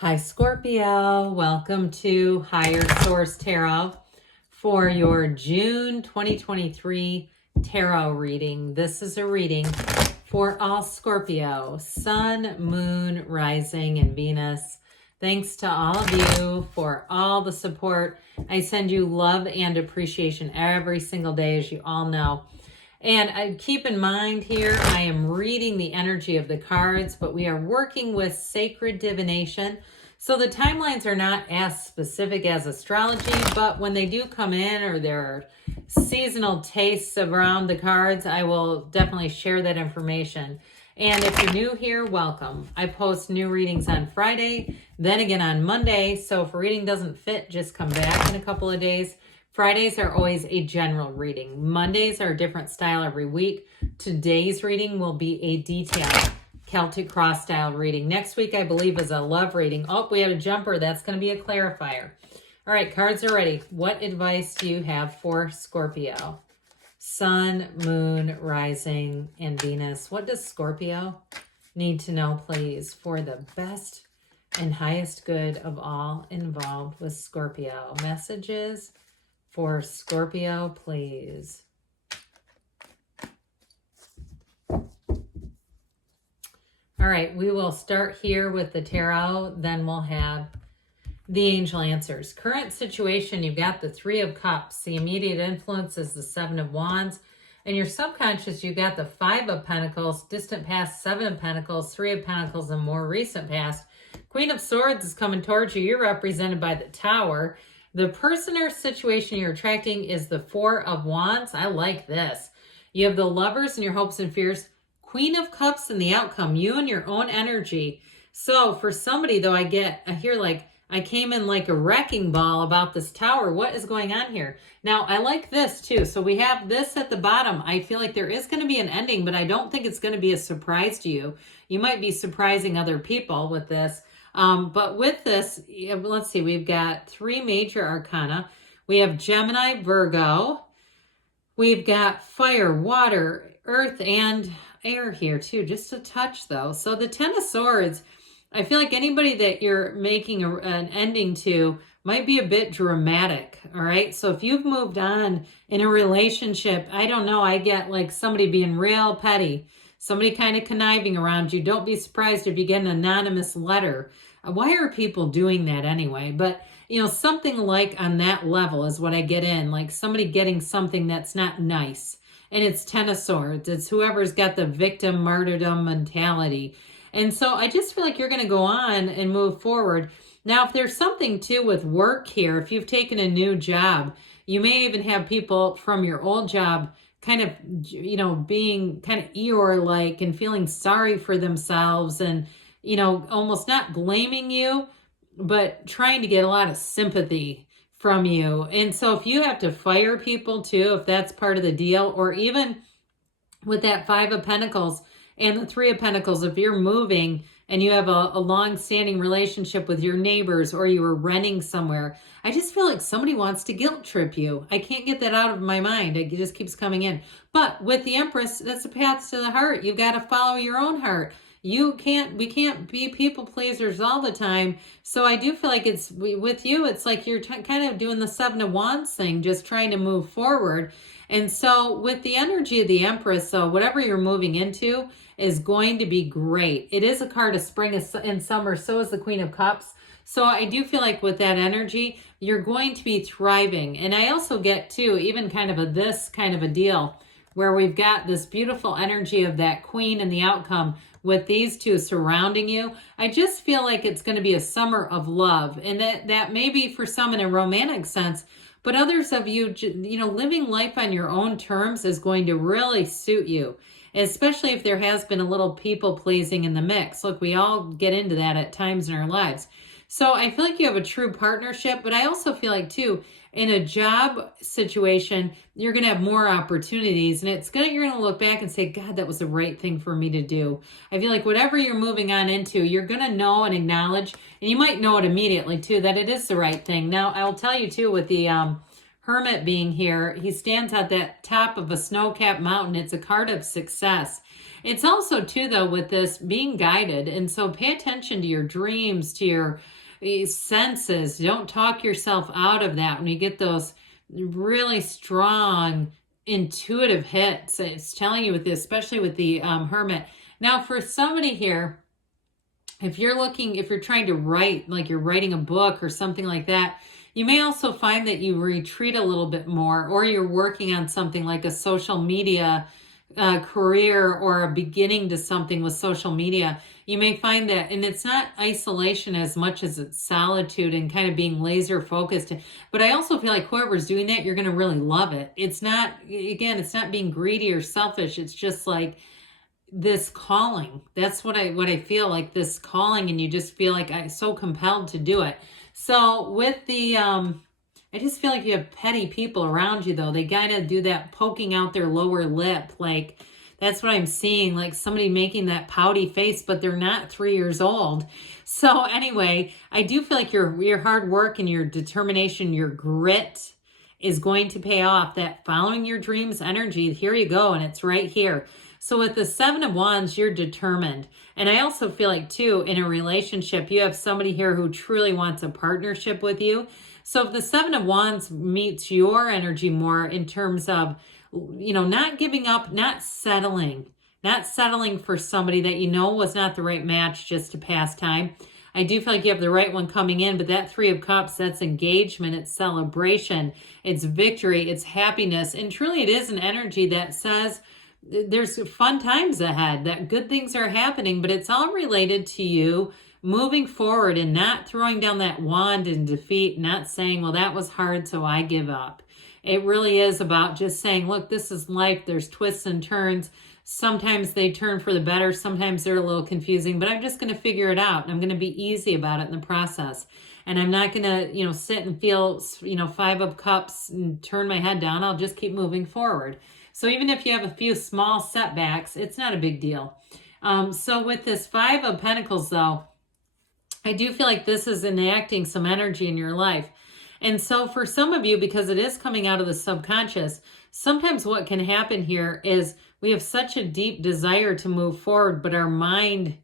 Hi Scorpio, welcome to Higher Source Tarot for your June 2023 tarot reading. This is a reading for all Scorpio, Sun, Moon, Rising, and Venus. Thanks to all of you for all the support. I send you love and appreciation every single day, as you all know. And keep in mind here, I am reading the energy of the cards, but we are working with sacred divination. So the timelines are not as specific as astrology, but when they do come in or there are seasonal tastes around the cards, I will definitely share that information. And if you're new here, welcome. I post new readings on Friday, then again on Monday. So if a reading doesn't fit, just come back in a couple of days. Fridays are always a general reading. Mondays are a different style every week. Today's reading will be a detailed Celtic cross style reading. Next week, I believe, is a love reading. Oh, we have a jumper. That's going to be a clarifier. All right, cards are ready. What advice do you have for Scorpio? Sun, Moon, Rising, and Venus. What does Scorpio need to know, please, for the best and highest good of all involved with Scorpio? Messages for Scorpio, please. All right, we will start here with the tarot, then we'll have the angel answers. Current situation, you've got the Three of Cups. The immediate influence is the Seven of Wands. And your subconscious, you've got the Five of Pentacles, distant past, Seven of Pentacles, Three of Pentacles, and more recent past. Queen of Swords is coming towards you. You're represented by the Tower. The person or situation you're attracting is the Four of Wands. I like this. You have the Lovers and your hopes and fears. Queen of Cups and the outcome, you and your own energy. So for somebody, though, I hear like, I came in like a wrecking ball about this Tower. What is going on here? Now, I like this too. So we have this at the bottom. I feel like there is going to be an ending, but I don't think it's going to be a surprise to you. You might be surprising other people with this. But with this, let's see, we've got three major arcana. We have Gemini, Virgo. We've got fire, water, earth, and air here too, just a touch though. So the Ten of Swords, I feel like anybody that you're making an ending to might be a bit dramatic, all right? So if you've moved on in a relationship, I don't know, I get like somebody being real petty, somebody kind of conniving around you. Don't be surprised if you get an anonymous letter. Why are people doing that anyway? But, you know, something like on that level is what I get in, like somebody getting something that's not nice. And it's Ten of Swords. It's whoever's got the victim martyrdom mentality. And so I just feel like you're going to go on and move forward. Now, if there's something too with work here, if you've taken a new job, you may even have people from your old job kind of, you know, being kind of Eeyore-like and feeling sorry for themselves and, you know, almost not blaming you, but trying to get a lot of sympathy from you. And so if you have to fire people too, if that's part of the deal, or even with that Five of Pentacles and the Three of Pentacles, if you're moving and you have a long-standing relationship with your neighbors or you were renting somewhere, I just feel like somebody wants to guilt trip you. I can't get that out of my mind. It just keeps coming in. But with the Empress, that's a path to the heart. You've got to follow your own heart. We can't be people pleasers all the time. So I do feel like with you, it's like you're kind of doing the Seven of Wands thing, just trying to move forward. And so with the energy of the Empress, so whatever you're moving into is going to be great. It is a card of spring and summer. So is the Queen of Cups. So I do feel like with that energy, you're going to be thriving. And I also get too, even kind of this kind of a deal where we've got this beautiful energy of that Queen and the outcome with these two surrounding you. I just feel like it's going to be a summer of love. And that may be for some in a romantic sense, but others of you, you know, living life on your own terms is going to really suit you, especially if there has been a little people pleasing in the mix. Look, we all get into that at times in our lives. So I feel like you have a true partnership, but I also feel like too, in a job situation, you're going to have more opportunities, and you're going to look back and say, God, that was the right thing for me to do. I feel like whatever you're moving on into, you're going to know and acknowledge, and you might know it immediately too, that it is the right thing. Now, I'll tell you too, with the Hermit being here, he stands at that top of a snow-capped mountain. It's a card of success. It's also too, though, with this being guided. And so pay attention to your dreams, to your senses. Don't talk yourself out of that when you get those really strong intuitive hits. It's telling you with this, especially with the Hermit. Now, for somebody here, if you're trying to write, like you're writing a book or something like that, you may also find that you retreat a little bit more, or you're working on something like a social media career or a beginning to something with social media. You may find that, and it's not isolation as much as it's solitude and kind of being laser focused. But I also feel like whoever's doing that, you're going to really love it. It's not, again, it's not being greedy or selfish. It's just like this calling. That's what I feel like, this calling, and you just feel like I'm so compelled to do it. So with the, I just feel like you have petty people around you, though. They gotta do that poking out their lower lip. Like, that's what I'm seeing, like somebody making that pouty face, but they're not 3 years old. So anyway, I do feel like your hard work and your determination, your grit is going to pay off. That following your dreams energy, here you go, and it's right here. So with the Seven of Wands, you're determined. And I also feel like, too, in a relationship, you have somebody here who truly wants a partnership with you. So if the Seven of Wands meets your energy more in terms of, not giving up, not settling for somebody that you know was not the right match just to pass time. I do feel like you have the right one coming in, but that Three of Cups, that's engagement, it's celebration, it's victory, it's happiness. And truly it is an energy that says there's fun times ahead, that good things are happening, but it's all related to you moving forward and not throwing down that wand in defeat, not saying, well, that was hard, so I give up. It really is about just saying, look, this is life. There's twists and turns. Sometimes they turn for the better. Sometimes they're a little confusing, but I'm just going to figure it out. I'm going to be easy about it in the process. And I'm not going to, sit and feel, Five of Cups and turn my head down. I'll just keep moving forward. So even if you have a few small setbacks, it's not a big deal. So with this Five of Pentacles, though, I do feel like this is enacting some energy in your life. And so for some of you, because it is coming out of the subconscious, sometimes what can happen here is we have such a deep desire to move forward, but our mind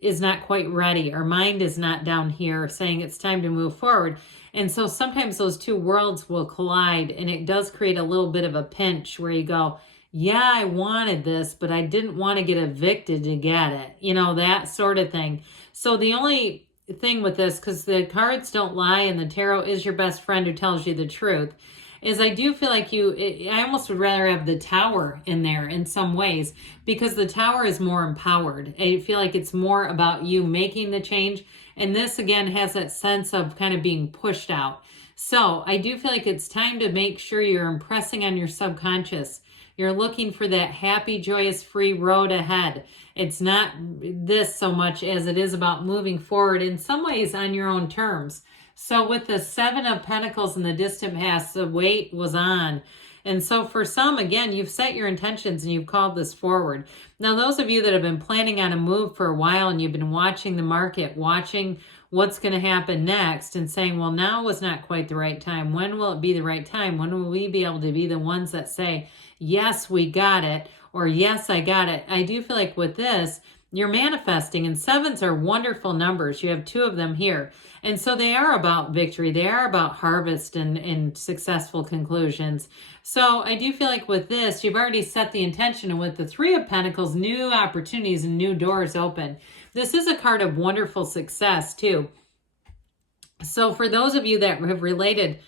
is not quite ready. Our mind is not down here saying it's time to move forward. And so sometimes those two worlds will collide, and it does create a little bit of a pinch where you go, yeah, I wanted this, but I didn't want to get evicted to get it. That sort of thing. So the only thing with this, because the cards don't lie and the tarot is your best friend who tells you the truth, is I do feel like I almost would rather have the Tower in there in some ways, because the Tower is more empowered. I feel like it's more about you making the change. And this, again, has that sense of kind of being pushed out. So I do feel like it's time to make sure you're impressing on your subconscious. You're looking for that happy, joyous, free road ahead. It's not this so much as it is about moving forward in some ways on your own terms. So with the Seven of Pentacles in the distant past, the weight was on. And so for some, again, you've set your intentions and you've called this forward. Now, those of you that have been planning on a move for a while and you've been watching the market, watching what's going to happen next and saying, well, now was not quite the right time. When will it be the right time? When will we be able to be the ones that say, yes, we got it, or yes, I got it? I do feel like with this, you're manifesting, and sevens are wonderful numbers. You have two of them here. And so they are about victory. They are about harvest and successful conclusions. So I do feel like with this, you've already set the intention. And with the Three of Pentacles, new opportunities and new doors open. This is a card of wonderful success too. So for those of you that have related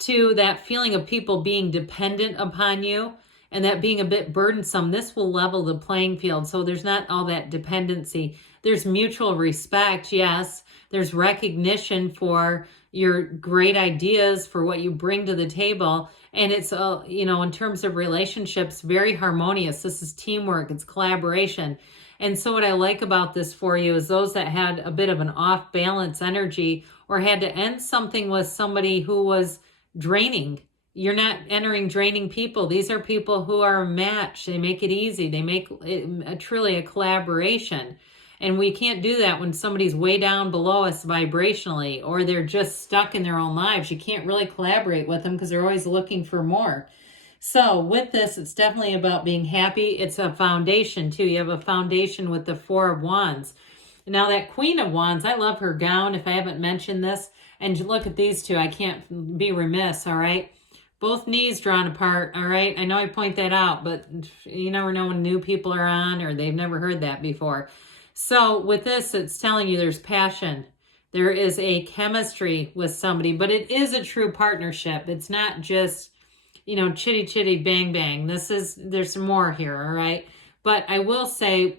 to that feeling of people being dependent upon you and that being a bit burdensome, this will level the playing field. So there's not all that dependency. There's mutual respect, yes. There's recognition for your great ideas, for what you bring to the table. And it's, in terms of relationships, very harmonious. This is teamwork. It's collaboration. And so what I like about this for you is those that had a bit of an off-balance energy or had to end something with somebody who was draining. You're not entering draining people. These are people who are a match. They make it easy. They make it truly a collaboration. And we can't do that when somebody's way down below us vibrationally, or they're just stuck in their own lives. You can't really collaborate with them because they're always looking for more. So with this, it's definitely about being happy. It's a foundation too. You have a foundation with the Four of Wands. Now that Queen of Wands, I love her gown, if I haven't mentioned this. And look at these two. I can't be remiss, all right? Both knees drawn apart, all right? I know I point that out, but you never know when new people are on or they've never heard that before. So with this, it's telling you there's passion. There is a chemistry with somebody, but it is a true partnership. It's not just, you know, chitty chitty bang bang. There's some more here, all right? But I will say,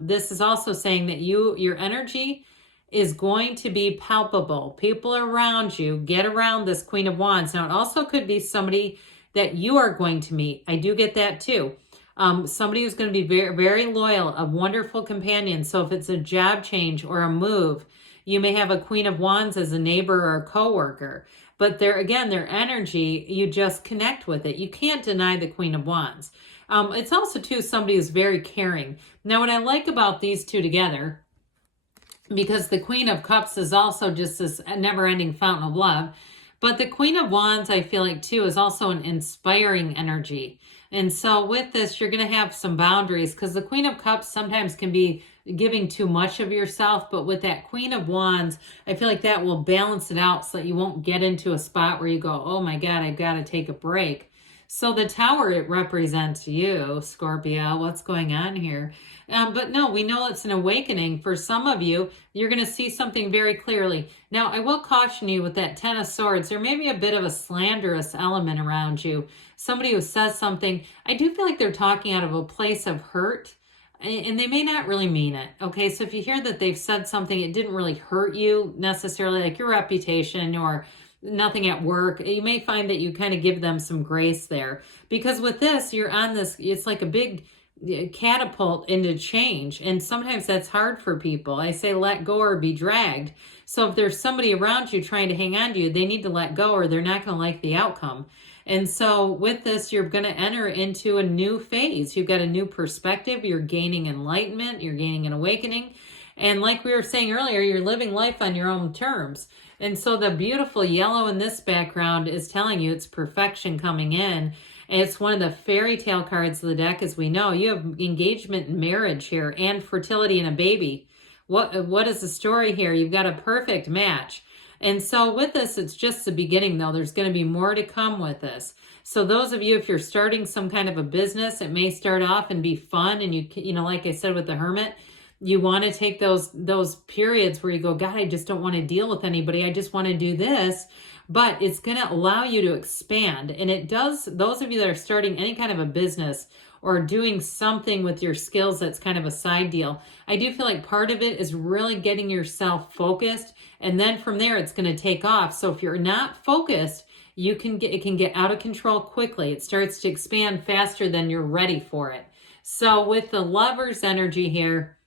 this is also saying that your energy is going to be palpable. People around you, get around this Queen of Wands. Now, it also could be somebody that you are going to meet. I do get that too. Somebody who's going to be very, very loyal, a wonderful companion. So if it's a job change or a move, you may have a Queen of Wands as a neighbor or a coworker. But their energy, you just connect with it. You can't deny the Queen of Wands. It's also, too, somebody who's very caring. Now, what I like about these two together, because the Queen of Cups is also just this never-ending fountain of love, but the Queen of Wands, I feel like, too, is also an inspiring energy. And so with this, you're going to have some boundaries, because the Queen of Cups sometimes can be giving too much of yourself, but with that Queen of Wands, I feel like that will balance it out so that you won't get into a spot where you go, oh my God, I've got to take a break. So the Tower, it represents you, Scorpio. What's going on here? But no, we know it's an awakening. For some of you, you're going to see something very clearly. Now, I will caution you with that Ten of Swords. There may be a bit of a slanderous element around you. Somebody who says something, I do feel like they're talking out of a place of hurt, and they may not really mean it. Okay, so if you hear that they've said something, it didn't really hurt you necessarily, like your reputation or nothing at work, you may find that you kind of give them some grace there. Because with this, you're on this, it's like a big catapult into change. And sometimes that's hard for people. I say let go or be dragged. So if there's somebody around you trying to hang on to you, they need to let go or they're not going to like the outcome. And so with this, you're going to enter into a new phase. You've got a new perspective. You're gaining enlightenment. You're gaining an awakening. And like we were saying earlier, you're living life on your own terms. And so the beautiful yellow in this background is telling you it's perfection coming in. And it's one of the fairy tale cards of the deck, as we know. You have engagement and marriage here and fertility and a baby. What is the story here? You've got a perfect match. And so with this, it's just the beginning, though. There's going to be more to come with this. So those of you, if you're starting some kind of a business, it may start off and be fun. And you know, like I said with the Hermit, you want to take those periods where you go, God, I just don't want to deal with anybody. I just want to do this. But it's going to allow you to expand. And it does, those of you that are starting any kind of a business or doing something with your skills that's kind of a side deal, I do feel like part of it is really getting yourself focused. And then from there, it's going to take off. So if you're not focused, it can get out of control quickly. It starts to expand faster than you're ready for it. So with the Lover's energy here,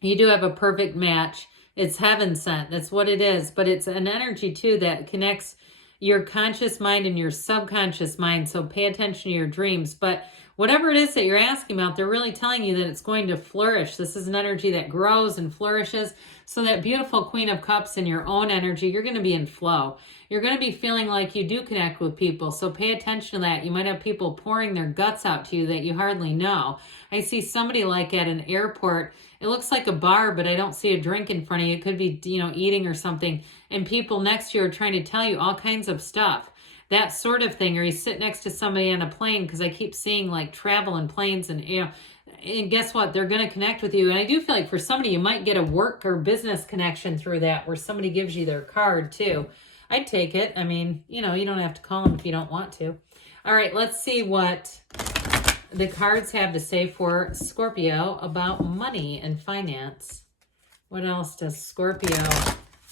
you do have a perfect match. It's heaven sent. That's what it is. But it's an energy, too, that connects your conscious mind and your subconscious mind. So pay attention to your dreams. But whatever it is that you're asking about, they're really telling you that it's going to flourish. This is an energy that grows and flourishes. So that beautiful Queen of Cups in your own energy, you're going to be in flow. You're going to be feeling like you do connect with people. So pay attention to that. You might have people pouring their guts out to you that you hardly know. I see somebody like at an airport. It looks like a bar, but I don't see a drink in front of you. It could be, you know, eating or something. And people next to you are trying to tell you all kinds of stuff. That sort of thing. Or you sit next to somebody on a plane, because I keep seeing like travel and planes and, you know, and guess what? They're going to connect with you. And I do feel like for somebody, you might get a work or business connection through that, where somebody gives you their card too. I'd take it. I mean, you know, you don't have to call them if you don't want to. All right, let's see what the cards have to say for Scorpio about money and finance. What else does Scorpio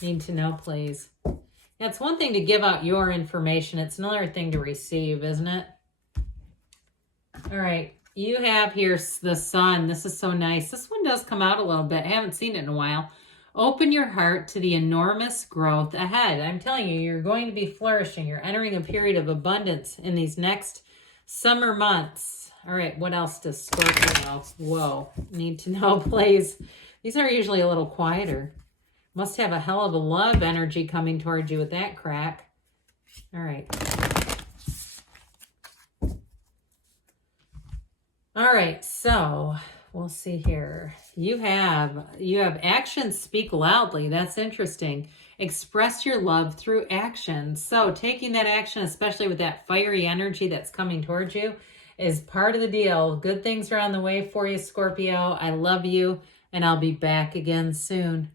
need to know, please? Now, it's one thing to give out your information. It's another thing to receive, isn't it? All right. You have here the Sun. This is so nice. This one does come out a little bit. I haven't seen it in a while. Open your heart to the enormous growth ahead. I'm telling you, you're going to be flourishing. You're entering a period of abundance in these next summer months. All right, what else does Scorpio need to know, please? These are usually a little quieter. Must have a hell of a love energy coming towards you with that crack. All right. All right, so we'll see here. You have actions speak loudly. That's interesting. Express your love through action. So taking that action, especially with that fiery energy that's coming towards you, is part of the deal. Good things are on the way for you, Scorpio. I love you, and I'll be back again soon.